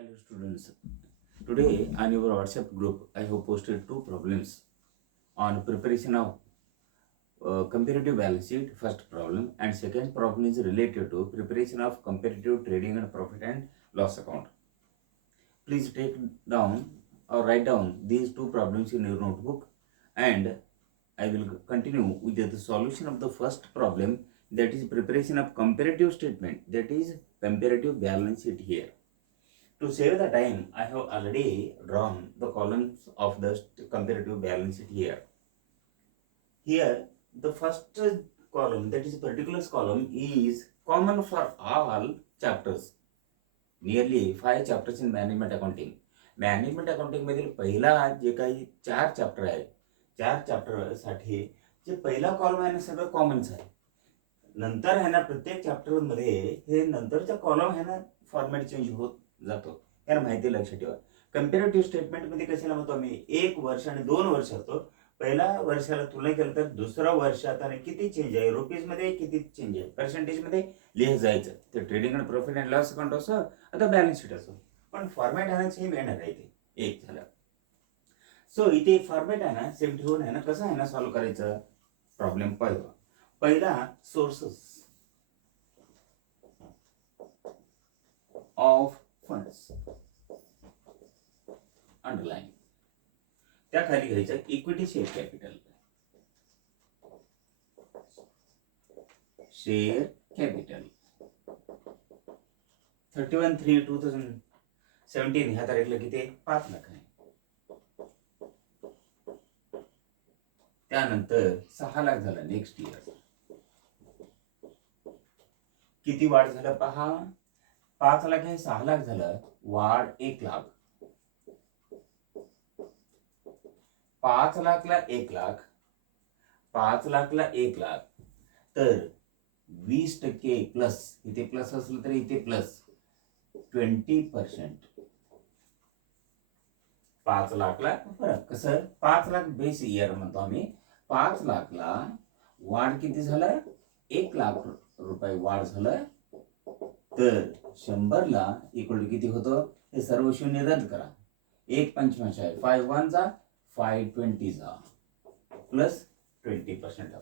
Hello students. Today on your WhatsApp group I have posted two problems on preparation of comparative balance sheet. First problem and second problem is related to preparation of comparative trading and profit and loss account. Please take down or write down these two problems in your notebook, and I will continue with the solution of the first problem, that is preparation of comparative statement, that is comparative balance sheet here. To save the time, I have already drawn the columns of the comparative balance sheet here. Here, the first column, that is particulars column, is common for all chapters. Nearly 5 chapters in management accounting. Management accounting मधील पहिला जे काही 4 chapter आहे, 4 chapter साठी जे पहिला column आहे ना सगळं कॉमनच आहे. नंतर आहे ना प्रत्येक चॅप्टर मध्ये हे नंतरचा कॉलम आहे ना फॉर्मॅट चेंज होत जातो. याला माहिती लक्षात ठेवा. कंपॅरेटिव्ह स्टेटमेंट मध्ये कशाला म्हणतो आम्ही 1 वर्ष आणि 2 वर्ष होतो. पहिल्या वर्षाला तुलना केलं तर दुसऱ्या वर्षात आणि किती चेंज आहे, रुपीज मध्ये किती चेंज आहे, पर्सेंटेज मध्ये लिहित जायचं. ते ट्रेडिंग आणि प्रॉफिट अँड लॉस अकाउंट असो आता बॅलन्स शीट असो, पण फॉर्मॅट आहे ना सेम येणार आहे. ते एक झालं. सो इथे फॉर्मॅट आहे ना सेम ठेवून आहे ना कसं आहे ना सॉल्व्ह करायचं प्रॉब्लेम. पहिला सोर्सेस ऑफ फंड्स अंडरलाइन, त्या खाली घ्यायचं equity share capital. Share capital 31/3/2017 ह्या तारीखला किती 5 लाख आहे. त्यानंतर 6 लाख झालं नेक्स्ट इयर. किती वाढ झालं पहा, 5 लाख हे 6 लाख झालं, वाढ 1 लाख. 5 लाखला 1 लाख, 5 लाखला 1 लाख, तर 20% प्लस, इथे प्लस असलं तर इथे प्लस 20%. 5 लाखला फरक कसं, 5 लाख बेस इयर म्हणतो आम्ही. 5 लाखला वाढ किती झालं, 1 लाख रुपये वाढ झालं, तर 100 ला इक्वल टू किती होतं, हे सर्व शून्य रद्द करा. 1 पंचमाश आहे, 5 1 जा 520 जा, प्लस 20%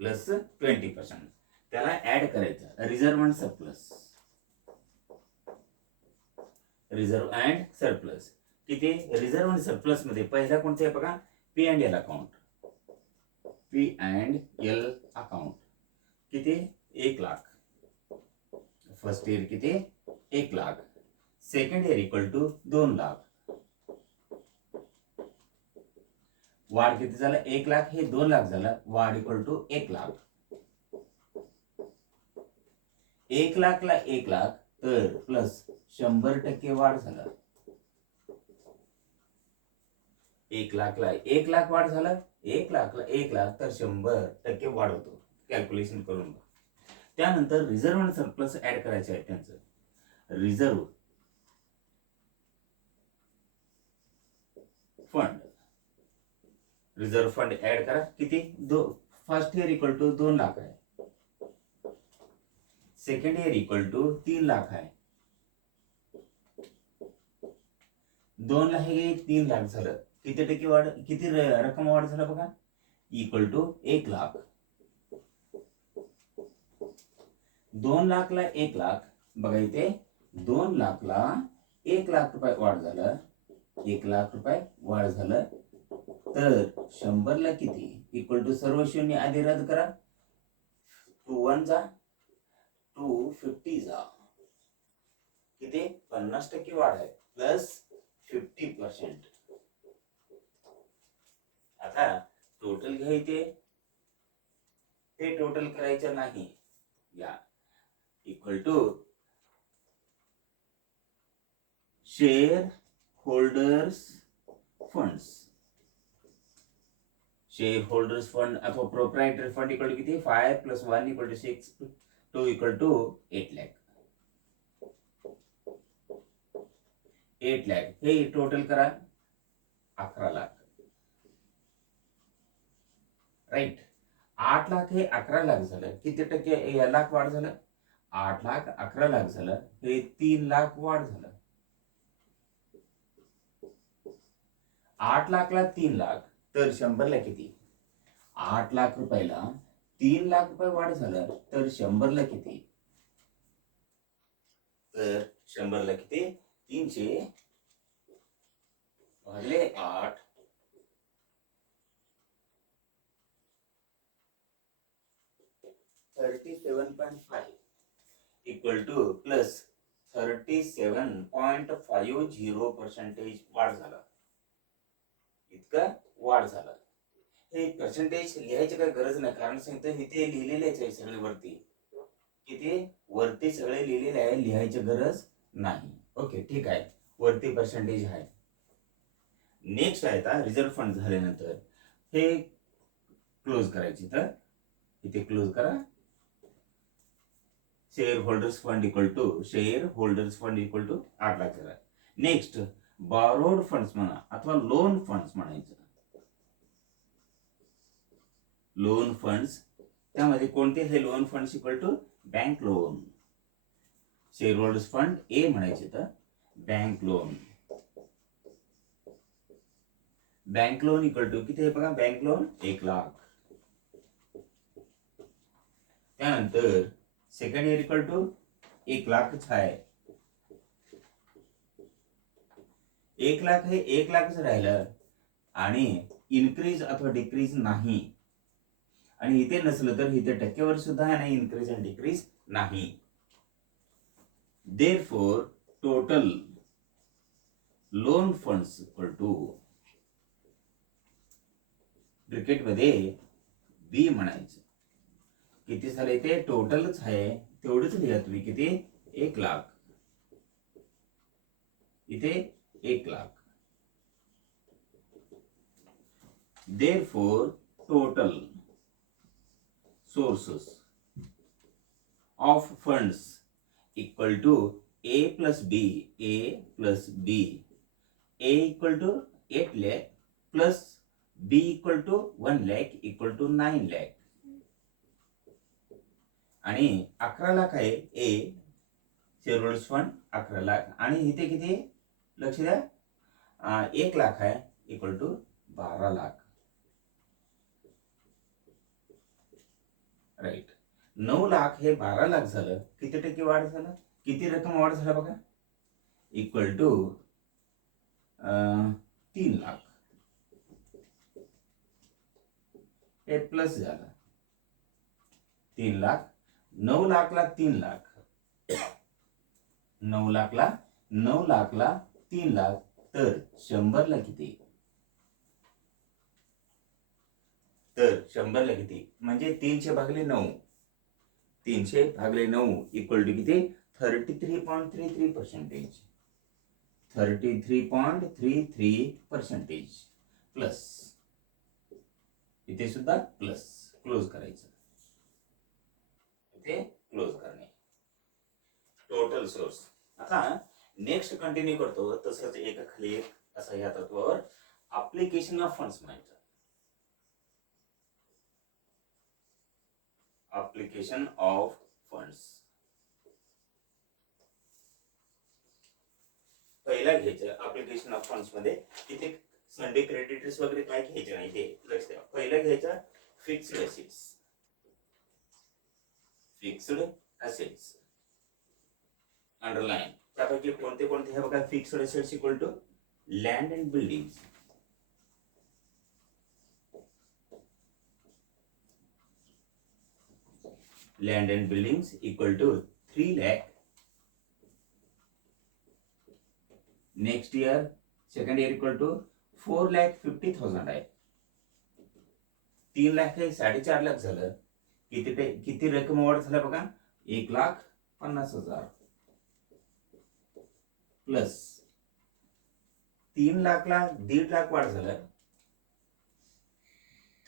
प्लस 20%. त्याला ऍड करायचं reserve and surplus. Reserve and surplus किती, रिझर्व्ह अँड सरप्लस मध्ये पहिला कोणते आहे बघा, P and L account. P and L account किती 1 लाख. फर्स्ट इयर किती 1 lakh. Second year equal to 2 lakh. वाढ किती झालं 1 लाख, हे 2 लाख झालं, वाढ इक्वल टू 1 लाख. 1 लाखला 1 लाख, तर प्लस 100% वाढ झालं. 1 लाखला 1 लाख वाढ झालं, 1 लाखला 1 लाख, तर 100% वाढ होतो. कॅल्क्युलेशन करून. त्यानंतर रिझर्व्ह आणि सरप्लस ऍड करायचे आहे. त्यांचं reserve fund, reserve fund add करा. किती, first year equal to 2 lakh आहे. Second year equal to 3 lakh आहे. 2 लाख हे 3 लाख झालं. किती टक्के वाढ, किती रक्कम वाढ झाला बघा, इक्वल टू 1 लाख. 2 लाखला 1 लाख, बघा इथे 2 लाखला 1 लाख रुपये वाढ झालं, 1 लाख रुपये वाढ झालं, तर 100 ला किती इक्वल टू सर्व शून्य आधी रद्द करा. 2 1 जा 250 जा, किती 50% वाढ आहे, प्लस 50%. आता टोटल घ्यायचे, ते टोटल करायचं नाही. या equal to share holders funds. Share holders fund अथवा प्रोप्रायटरी फंड इक्वल टू किती 5 + 1 = 6, 2 = 8 लाख. 8 लाख हे टोटल करा 11 लाख. राईट. 8 लाख हे 11 लाख झालं. किती टक्के लाख वाढ झालं, 8 लाख 11 लाख झालं, हे 3 लाख वाढ झालं. 8 लाखला 3 लाख तर 100ला किती? 8 लाख रुपयाला 3 लाख रुपये वाढ झालं तर 100ला किती? तर 100ला किती? 300 भागले 8 37.5 इक्वल टू प्लस 37.50% वाढ झाला. इतका वाढ झाला. हे पर्सेंटेज लिहायची काही गरज नाही, कारण सांगतो इथे लिहिलेलेच आहे सगळे वरती. किती वरती सगळे लिहिलेले आहे, लिहायची गरज नाही. ओके ठीक आहे, वरती पर्सेंटेज आहे. नेक्स्ट आहे आता रिझर्व्ह फंड झाल्यानंतर हे क्लोज करायचे, तर इथे क्लोज करा. Share holders fund equal to 8 lakh करा. नेक्स्ट बॉरोड फंड्स म्हणा अथवा लोन फंड्स म्हणायचं. लोन फंड्स त्यामध्ये कोणते? हे loan funds equal to bank loan. Share holders fund A म्हणायचे तर bank loan. Bank loan equal to किती आहे बघा? Bank loan 1 lakh. त्यानंतर सेकंड इयर इक्वल टू 1 लाखच आहे. 1 लाख हे 1 लाखच राहिलं आणि इन्क्रीज अथवा डिक्रीज नाही. आणि इथे नसलं तर इथे टक्केवारी सुद्धा आहे ना, इन्क्रीज आणि डिक्रीज नाही. Therefore total loan funds equal to bracket मध्ये बी म्हणायचं. किती झाले? ते टोटलच आहे तेवढंच लिहा तुम्ही. किती? 1 लाख. इथे 1 lakh. Therefore total sources of funds equal to A plus B. A plus B. A equal to 8 lakh plus B equal to 1 lakh equal to 9 lakh. आणि 11 लाख आहे ए शेअर होल्डर्स फंड 11 लाख. आणि इथे किती? लक्ष द्या, 1 लाख आहे equal to 12 lakh. Right. 9 lakh हे 12 लाख झालं. किती टक्के वाढ झालं? किती रक्कम वाढ झाला बघा? Equal to 3 lakh. हे प्लस झालं 3 लाख. 9 लाखला 3 लाख. 9 लाखला 3 लाख तर 100ला किती? तर 100ला किती? म्हणजे 300 भागले 9. 300 भागले 9 इक्वल टू किती? 33.33%. 33.33% प्लस. इथे सुद्धा प्लस. क्लोज करायचं. इथे क्लोज करणे. Total source. आता नेक्स्ट कंटिन्यू करतो तसंच एक खाली एक असं या तत्वावर ऍप्लिकेशन ऑफ फंड्स म्हणायचं. ऍप्लिकेशन ऑफ फंड्स पहिला घ्यायचं. ऍप्लिकेशन ऑफ फंड्स मध्ये तिथे संडे क्रेडिटर्स वगैरे काय घ्यायचे नाही. ते लक्ष द्या. पहिला घ्यायचा fixed assets. Fixed assets underline. त्यापैकी कोणते कोणते हे बघा. Fixed assets equal to land and building. Land and buildings equal to 3 lakh. Next year second year equal to 4,50,000 आहे. 3 लाख हे 4.5 लाख झालं. किती रक्कम वाढ झाला बघा? 1,50,000 प्लस 3 लाखला 1.5 लाख वाढ झालं.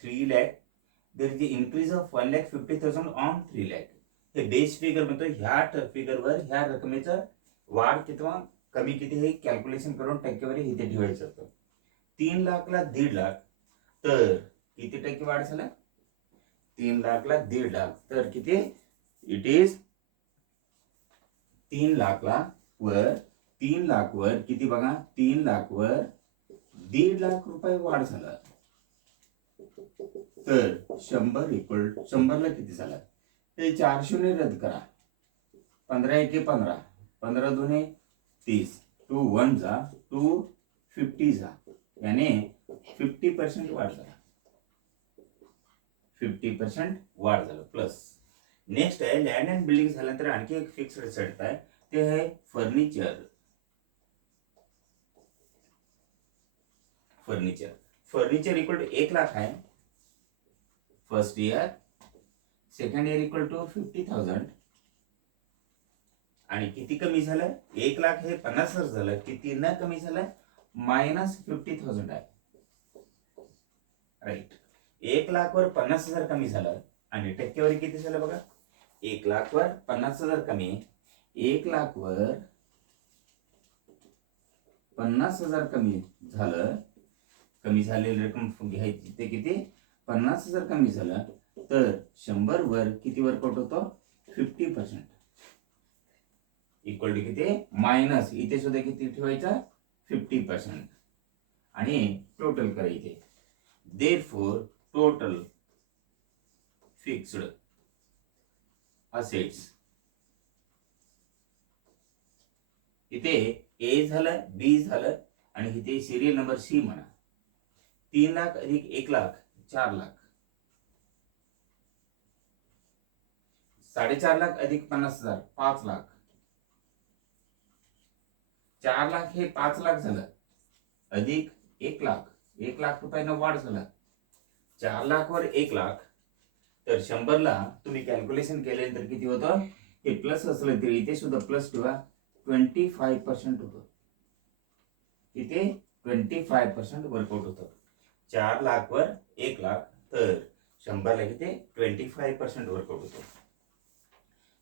3 lakh. there is the increase of 1,50,000 on 3 lakh. हे बेस फिगर म्हणतो. ह्या फिगरवर ह्या रकमेचं वाढ किंवा कमी किती हे कॅल्क्युलेशन करून टक्केवारी इथे ठेवायचं होतं. 3 लाखला 1.5 लाख तर किती टक्के वाढ झाला? 3 लाखला 1.5 लाख तर किती? इट इज 3 लाखला वर 3 लाख वर किती बघा? 3 लाख वर ₹1,50,000 वाढ झाला, तर 100 ला किती झालं? हे 4 शून्य रद्द करा, 15 एके 15, 15 दुने 30, 2 1 जा, 2 50 जा, याने 50% वाढ झाला, 50% वाढ झालं प्लस. नेक्स्ट आहे लँड अँड बिल्डिंग झाल्यानंतर आणखी एक फिक्स्ड असेट आहे, ते आहे furniture. Furniture equal to 1 lakh आहे first year, second year equal to 50,000, आणि किती कमी झालं? 1 लाख हे 50,000 झालं, किती न कमी झालं? -50,000 आहे. राईट. 1 लाख वर 50,000 कमी झालं, आणि टक्केवारी किती झालं बघा? 1 लाख वर 50,000 कमी, 1 लाख वर 50,000 कमी झालं. कमी झालेली रक्कम घ्यायची, ते किती? 50,000 कमी झालं, तर 100 वर किती वर्कआउट होतो? 50%. इक्वल टू किती? मायनस, इथे सुद्धा किती ठेवायचा? 50%, आणि टोटल करायचे. देअरफॉर टोटल फिक्स्ड असेट्स, इथे ए झालं, बी झालं, आणि इथे सिरियल नंबर सी म्हणा. 3 लाख अधिक 1 लाख 4 लाख, 4.5 लाख अधिक 50,000 5 लाख, 4 लाख हे 5 लाख झालं, अधिक 1 लाख, 1 लाख रुपयानं वाढ झाला, 4 लाख वर 1 लाख, तर 100 ला तुम्ही कॅल्क्युलेशन केल्यानंतर किती होतं? हे प्लस असलं तरी इथे सुद्धा प्लस ठेवा, 25% होतं. इथे 25% वर्कआउट होतं. 4 लाख वर 1 लाख, तर 100 ला किती? 25% वर्कआउट होतो.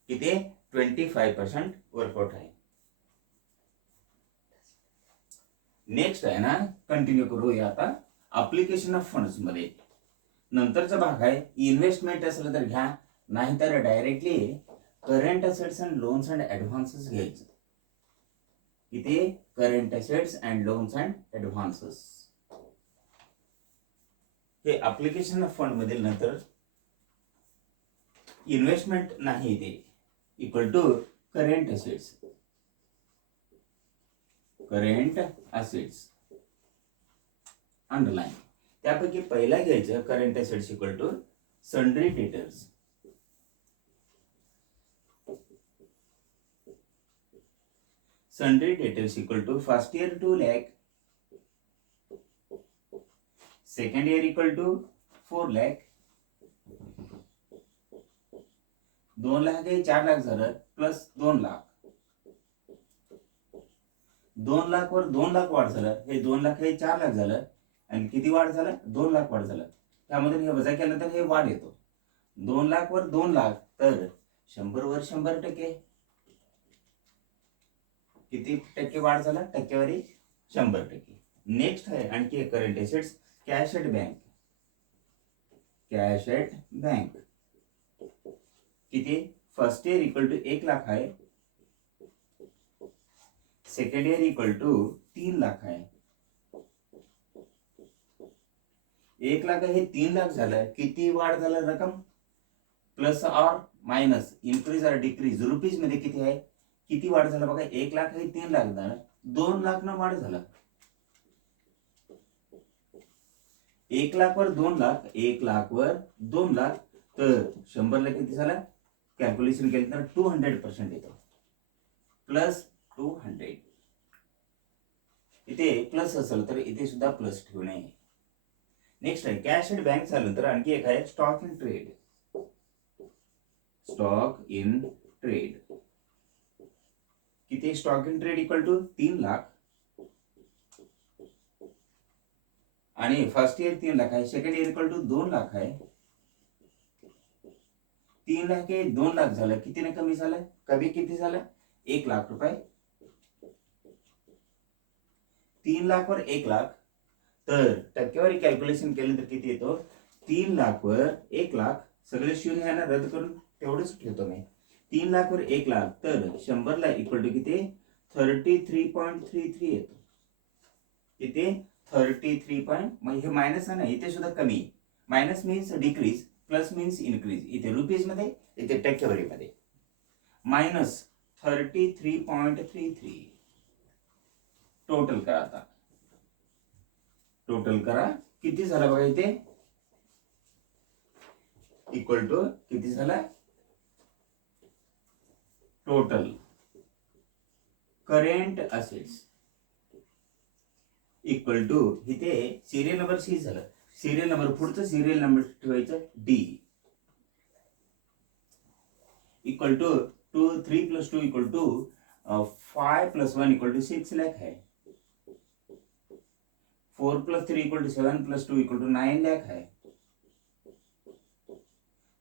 किती? 25% वर्कआउट आहे. नेक्स्ट आहे ना, कंटिन्यू करूया आता अप्लिकेशन ऑफ फंड्स मध्ये. नंतरचा भाग आहे इन्व्हेस्टमेंट असलं तर घ्या, नाहीतर directly current assets and loans and advances घ्यायचं. किती? Current assets and loans and advances. हे अप्लिकेशन ऑफ फंड मध्ये नंतर इन्व्हेस्टमेंट नाही, ते equal to current assets. Current assets underline. त्यापैकी पहिला घ्यायचं current assets equal to sundry debtors. Sundry debtors equal to first year 2 lakh, second year equal to 4 lakh, 2 lakh हे 4 लाख झालं, प्लस 2 लाख, 2 लाख वर 2 लाख वाढ झालं, हे 2 लाख हे 4 लाख झालं, आणि किती वाढ झालं? 2 लाख वाढ झालं. त्यामध्ये हे वजा केलं तर हे वाढ येतो. 2 लाख वर 2 लाख, तर 100 वर 100%. किती टक्के वाढ झाला? टक्केवारी 100%. नेक्स्ट आहे आणखी एक current assets, cash at bank. Cash at bank किती? First year equal to 1 lakh आहे, second year equal to 3 lakh आहे. 1 लाख हे 3 लाख झालं, किती वाढ झालं रक्कम? प्लस और मायनस, इन्क्रीज और डिक्रीज रुपीज मध्ये किती आहे? किती वाढ झाला बघा? 1 लाख हे 3 लाख झालं, 2 लाख न वाढ झाला. 1 लाख वर 2 लाख, 1 लाख वर 2 लाख, तर 100 ला किती झाला? कॅल्क्युलेशन केलं तर 200% येतो, प्लस 200. इथे प्लस असेल तर इथे सुद्धा प्लस ठेवणे. नेक्स्ट आहे कॅश एट बँक झालं तर आणखी एक आहे stock in trade. Stock in trade किती? Stock in trade equal to 3 lakh, आणि फर्स्ट इयर 3 लाख आहे, second year equal to 2 lakh आहे. 3 लाख हे 2 लाख झालं, किती ने कमी झालं? कमी किती झालं? 1 लाख रुपये. 3 लाख वर 1 लाख, तर टक्केवारी कॅल्क्युलेशन केलं तर किती येतो? 3 लाख वर 1 लाख, सगळे शून्य आहे ना, रद्द करून तेवढंच ठेवतो मी. 3 लाख वर 1 लाख, तर 100 ला इक्वल टू किती? 33.33 येतो. किती? 33 मग हे मायनस आहे ना, इथे सुद्धा कमी. Minus means decrease, plus means increase. इथे रुपीज मध्ये, इथे टक्केवारीमध्ये. -33.33. टोटल करा आता. टोटल करा किती झालं बघा इथे. इक्वल टू किती झालं. Total current assets equal to, इथे सिरियल नंबर सी झालं. सिरियल नंबर पुढचं सिरियल नंबर ठेवायचं D. Equal to 3 + 2 equal to 5 + 1 equal to 6 lakh है. 4 + 3 equal to 7 + 2 equal to 9 lakh है.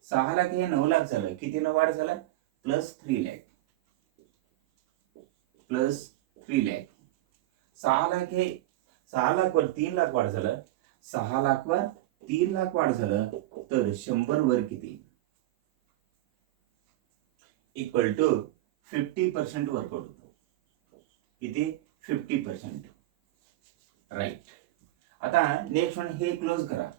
6 लाख हे 9 लाख झालं. किती न वाढ झाला. +3 लाख. +3 लाख. 6 लाख हे 6 लाख वर 3 लाख वाढ झालं. 6 लाख वर 3 लाख वाढ झालं. तर 100 वर किती. इक्वल टू 50% वर्कआउट होतो. किती. 50%. राईट. आता नेक्स्ट वन हे क्लोज करा.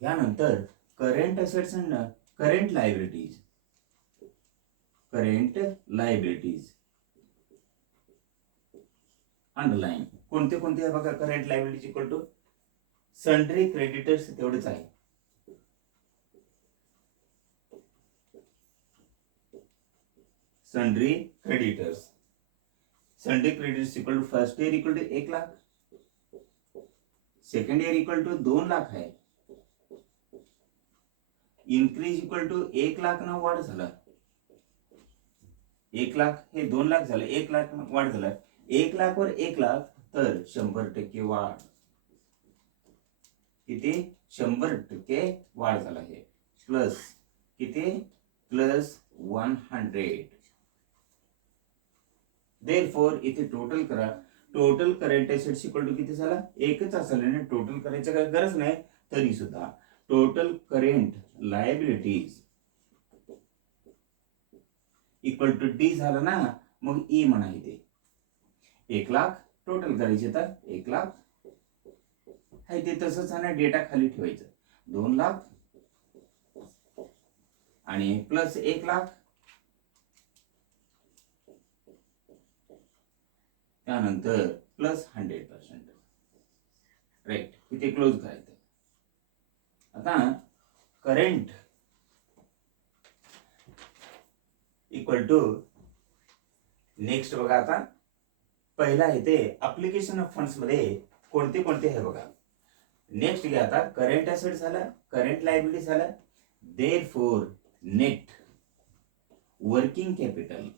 यानंतर current assets and current liabilities. Current liabilities underline कोणते कोणते आहे बघा. Current liabilities equal to sundry creditors तेवढेच आहे. Sundry creditors. Sundry creditors equal to first year equal to 1 lakh. Second year equal to 2 lakh आहे. इन्क्रीज इक्वल टू 1 लाख न वाढ झाला. 1 लाख हे 2 लाख झालं. 1 लाख वाढ झाला. 1 लाख वर 1 लाख तर 100% वाढ. किती. 100% वाढ झाला आहे. प्लस किती. +100. देअरफॉर इथे टोटल करा. Total current assets equal to किती झाला. एकच असेल ना. टोटल करायची काही गरज नाही तरी सुद्धा. Total current liabilities equal to D झालं ना. मग ई म्हणा इथे 1 लाख टोटल करायचे तर 1 लाख आहे ते तसंच आहे ना. डेटा खाली ठेवायचं. 2 लाख आणि प्लस 1 लाख. त्यानंतर +100%. राईट. इथे क्लोज करायचं. आता करंट इक्वल टू नेक्स्ट बघा. आता पहिला आहे ते अप्लिकेशन ऑफ फंड्स मध्ये कोणते कोणते आहे बघा. नेक्स्ट घ्या आता. करंट असेट झाला. करंट लायबिलिटी झाला. Therefore net working capital.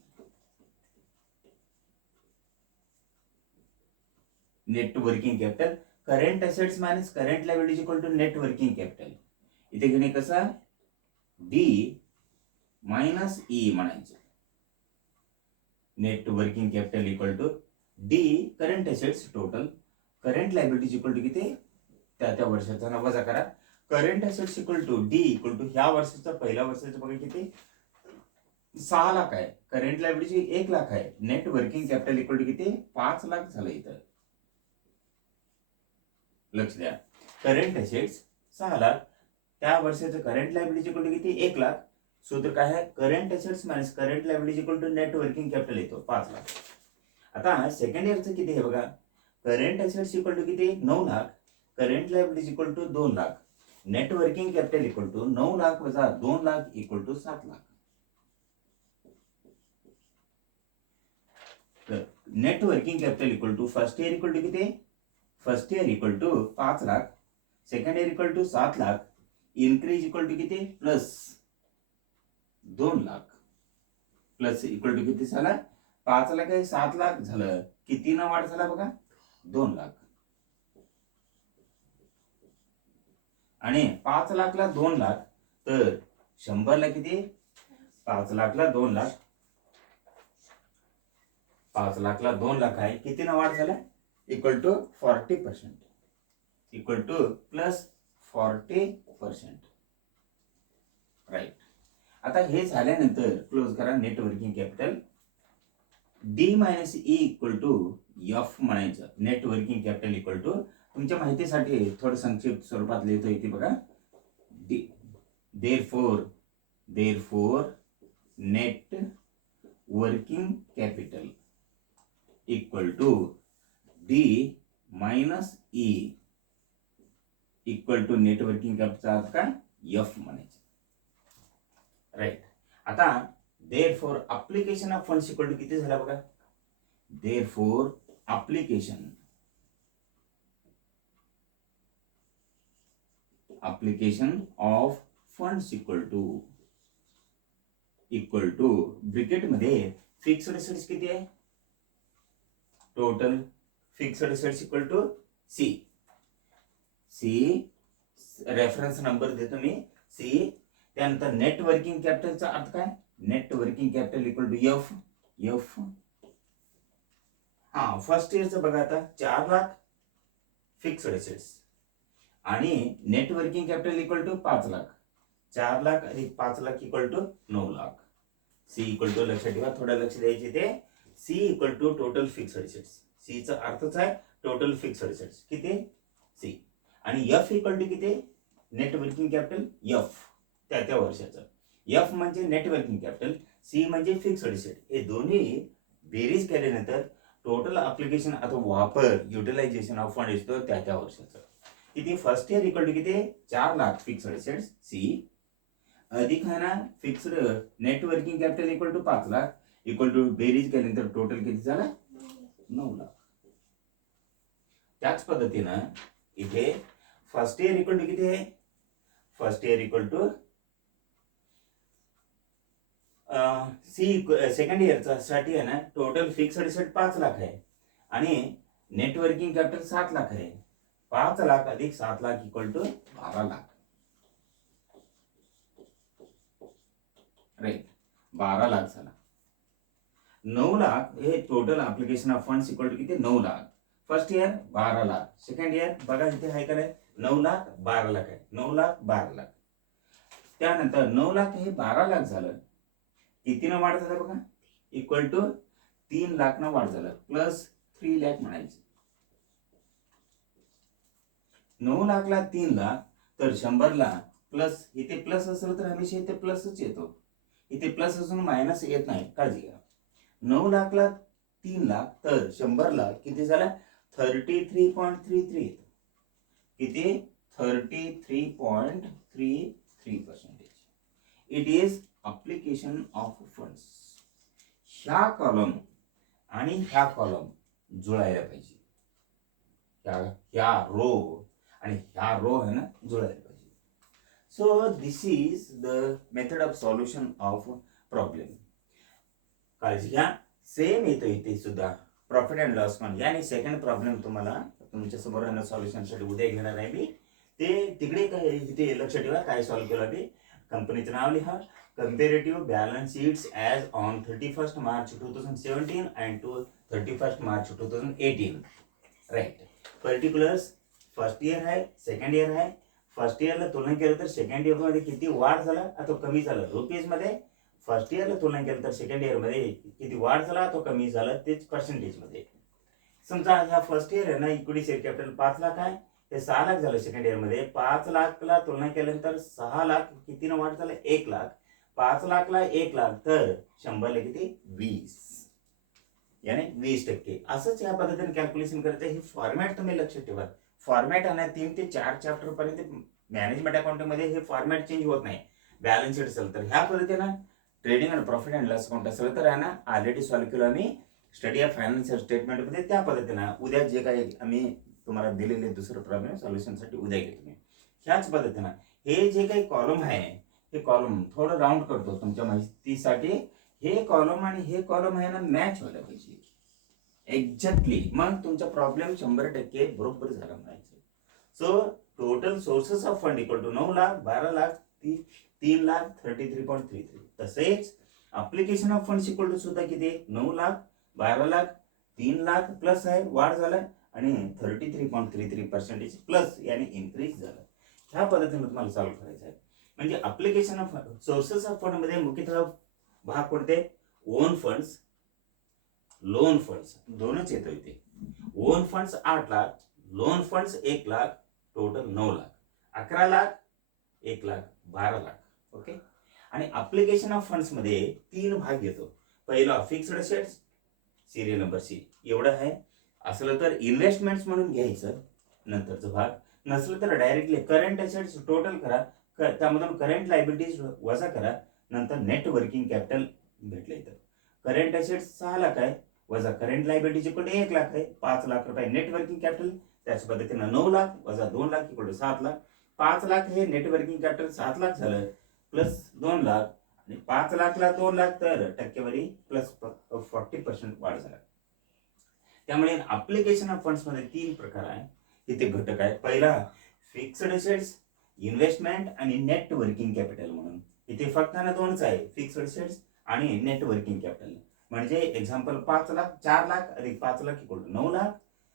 Net working capital. Current assets minus current liability equal to net working capital. इथे घेणे कसा. डी मायनस ई म्हणायचं. Net working capital equal to D current assets total. Current liability equal to किती. त्या वर्षाचा ना वजा करा. Current assets equal to D equal to ह्या वर्षाचा पहिल्या वर्षाचं बघा किती. 6 लाख आहे. करंट लायबिलिटी 1 लाख आहे. Net working capital equal to किती. 5 लाख झालं इथं. लक्ष द्या. Current assets 6 lakh. त्या वर्षाचं करंट लायबिलिटी इक्वल टू किती. 1 लाख. सूत्र काय आहे. Current assets minus current liability equal to net working capital येतो 5 लाख. आता सेकंड इयरचं किती आहे बघा. करंट असेट्स इक्वल टू किती. 9 lakh. Current liability equal to 2 lakh. Net working capital equal to 9 lakh वजा 2 lakh equal to 7 lakh. Net working capital equal to first year equal to किती. First year equal to 5 lakh. Second year equal to 7 lakh. Increase equal to किती. Plus 2 lakh. Plus equal to किती झाला. 5 लाख आहे 7 लाख झालं. किती न वाढ झाला बघा. 2 लाख. आणि 5 लाखला 2 लाख तर 100 ला किती. 5 लाखला 2 लाख. 5 लाखला 2 लाख आहे. किती न वाढ झाला. Equal to 40%. Equal to +40%. Right. आता हे झाल्यानंतर क्लोज करा. Net working capital. D minus E equal to F म्हणायचं. Net working capital equal to तुमच्या माहितीसाठी थोडं संक्षिप्त स्वरूपात लिहितो इथे बघा. Therefore net working capital equal to D minus E equal to net working कॅपिटलचा अर्थ काय, एफ म्हणायचं. राईट. आता therefore application of funds equal to किती झाला बघा. Therefore application of funds equal to bracket मध्ये फिक्स्ड असेट्स किती आहे, total fixed assets equal to C. Reference number देतो मी सी. त्यानंतर नेट वर्किंग कॅपिटलचा अर्थ काय, net working capital equal to F. हा फर्स्ट इयरचं बघा आता 4 लाख फिक्स्ड असेट्स आणि net working capital equal to 5 lakh. 4 lakh अधिक 5 lakh equal to 9 lakh. C equal to लक्षात ठेवा, थोडं लक्ष द्यायचे ते. C equal to total fixed assets. C चा अर्थच आहे टोटल फिक्स्ड असेट्स किती सी. आणि एफ इक्वल टू किती, नेट वर्किंग कॅपिटल एफ त्या वर्षाचं. एफ म्हणजे नेट वर्किंग कॅपिटल, सी म्हणजे फिक्स्ड असेट. हे दोन्ही बेरीज केल्यानंतर टोटल अप्लिकेशन अथवा वापर युटिलायझेशन ऑफ फंड असतो त्या वर्षाचं. किती, फर्स्ट इयर इक्वल टू किती 4 लाख फिक्स्ड असेट्स सी अधिक आहे ना fixed net working capital equal to 5 lakh equal to बेरीज केल्यानंतर टोटल किती झाला 9 लाख. त्याच पद्धतीनं इथे फर्स्ट इयर इक्वल टू किती आहे, first year equal to C. Second इयरचा साठी आहे ना टोटल फिक्स्ड असेट 5 लाख आहे आणि नेट वर्किंग कॅपिटल 7 लाख आहे. 5 लाख अधिक 7 lakh equal to 12 lakh. Right, 12 lakh झाला. 9 लाख हे total application of funds equal to किती 9 lakh. First year 12 lakh, second year बघा इथे आहे का नाही 9 लाख 12 लाख आहे. 9 लाख 12 लाख. त्यानंतर 9 लाख हे 12 लाख झालं. कितीनं वाढ झालं बघा, इक्वल टू 3 लाख न वाढ झालं प्लस 3 लाख म्हणायचं. 9 लाखला 3 लाख तर 100 ला प्लस, इथे प्लस असेल तर हमेशा इथे प्लसच येतो. इथे प्लस असून मायनस येत नाही, काळजी घ्या. 9 लाखला 3 लाख तर 100 ला किती झाला 33.33 येतो. किती 33.33%. It is application of funds. ह्या कॉलम आणि ह्या कॉलम जुळायला पाहिजे. ह्या रो आणि ह्या रो आहे ना जुळायला पाहिजे. So this is the method of solution of problem. काळजी घ्या, सेम येतो इथे सुद्धा प्रॉफिट अँड लॉस फंड. याने सेकंड प्रॉब्लेम तुम्हाला तुमच्या समोर आहे ना सॉल्युशनसाठी उद्या घेणार आहे मी. ते तिकडे काय इथे लक्ष ठेवा काय सॉल्व्ह केलं ते. कंपनीचं नाव लिहा. Comparative balance sheets as on 31st March 2017 and to 31st March 2018. Right. Particulars first year आहे, सेकंड इयर आहे. फर्स्ट इयरला तुलना केलं तर सेकंड इयर मध्ये किती वाढ झाला अथवा कमी झाला रुपीज मध्ये. फर्स्ट इयरला तुलना केलं तर सेकंड इयर मध्ये किती वाढ झाला अथवा कमी झाला तेच पर्सेंटेज मध्ये. समजा ह्या फर्स्ट इयर आहे ना इक्विटी शेअर कॅपिटल 5 लाख आहे, हे 6 लाख झालं सेकंड इयर मध्ये. 5 लाखला तुलना केल्यानंतर 6 लाख कितीनं वाढ झालं 1 लाख. 5 लाखला 1 लाख तर 100 ला किती 20, यानी 20%. असंच या पद्धतीने कॅल्क्युलेशन करायचं. हे फॉर्मॅट तुम्ही लक्षात ठेवा. फॉर्मॅट आहे 3 ते 4 चॅप्टर पर्यंत मॅनेजमेंट अकाउंटिंग मध्ये हे फॉर्मॅट चेंज होत नाही. बॅलन्स शीट असेल तर ह्या पद्धतीनं, ट्रेडिंग आणि प्रॉफिट अँड लॉस अकाउंट असेल तर आहे ना ऑलरेडी सॉल्व्ह केलं आम्ही स्टडी ऑफ फायनान्शियल स्टेटमेंट मध्ये. त्या पद्धतीनं उद्या जे काही आम्ही तुम्हाला दिलेले दुसरं प्रॉब्लेम सॉल्युशनसाठी उद्या घेतो मी. ह्याच पद्धतीनं हे जे काही कॉलम आहे हे कॉलम थोडं राऊंड करतो तुमच्या माहितीसाठी. हे कॉलम आणि हे कॉलम आहे ना मॅच व्हायला पाहिजे एक्झॅक्टली, मग तुमचा प्रॉब्लेम 100% बरोबर झाला म्हणायचं. So total sources of fund equal to 9 lakh 12 lakh 3 lakh 33.33. तसेच application of funds equal to सुद्धा किती 9 लाख 12 लाख 3 लाख प्लस आहे वाढ झाला आणि 33.33% प्लस याने इन्क्रीज झालं. ह्या पद्धतीने तुम्हाला सॉल्व्ह करायचं आहे. म्हणजे application of sources of fund मध्ये मुख्यतः भाग कोणते, ओन फंड्स लोन फंड्स दोनच येतो इथे. Own funds 8 lakh loan funds 1 lakh, total 9 lakh, 11 lakh, 1 lakh, 12 lakh. Okay. आणि अप्लिकेशन ऑफ फंड्स मध्ये 3 भाग येतो. पहिला fixed assets, serial number C, एवढं आहे. असलं तर इन्व्हेस्टमेंट्स म्हणून घ्यायचं नंतरचा भाग, नसलं तर डायरेक्टली करंट असेट्स टोटल करा, त्यामधून करंट लायबिलिटीज वजा करा, नंतर नेट वर्किंग कॅपिटल भेटलं इथं. करंट असेट्स 6 लाख आहे, वजा current liabilities equal to 1 lakh आहे, 5 लाख रुपये नेट वर्किंग कॅपिटल. त्याच पद्धतीनं 9 लाख वजा 2 लाख इक्वल टू 7 लाख. 5 लाख हे नेट वर्किंग कॅपिटल 7 लाख झालं, प्लस 2 लाख, आणि 5 लाखला 2 लाख, तर टक्केवारी प्लस 40% वाढ झाला. त्यामुळे अप्लिकेशन ऑफ फंड्स मध्ये 3 प्रकार आहे, इथे घटक आहे. पहिला फिक्स्ड असेट्स, इन्व्हेस्टमेंट आणि नेट वर्किंग कॅपिटल म्हणून. इथे फक्त ना 2च आहे, फिक्स्ड असेट्स आणि नेट वर्किंग कॅपिटल. म्हणजे एक्झाम्पल 5 लाख, 4 लाख अधिक 5 लाख इक्वल टू 9 लाख,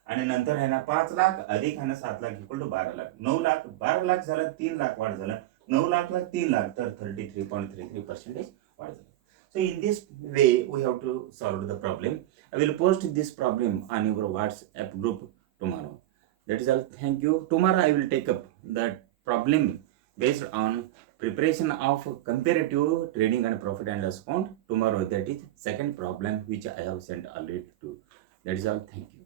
आणि नंतर आहे ना 5 लाख अधिक आहे ना 7 लाख इक्वल टू 12 लाख. 9 लाख 12 लाख झालं, 3 लाख वाढ झालं, 9 लाखला 3 लाख, तर 33.33% वाढ झालं. So in this way we have to solve the problem. I will post this problem on your WhatsApp group tomorrow. That is all. Thank you. Tomorrow I will take up that problem based on preparation of comparative trading and profit and loss account tomorrow. That is second problem which I have sent already to. That is all. Thank you.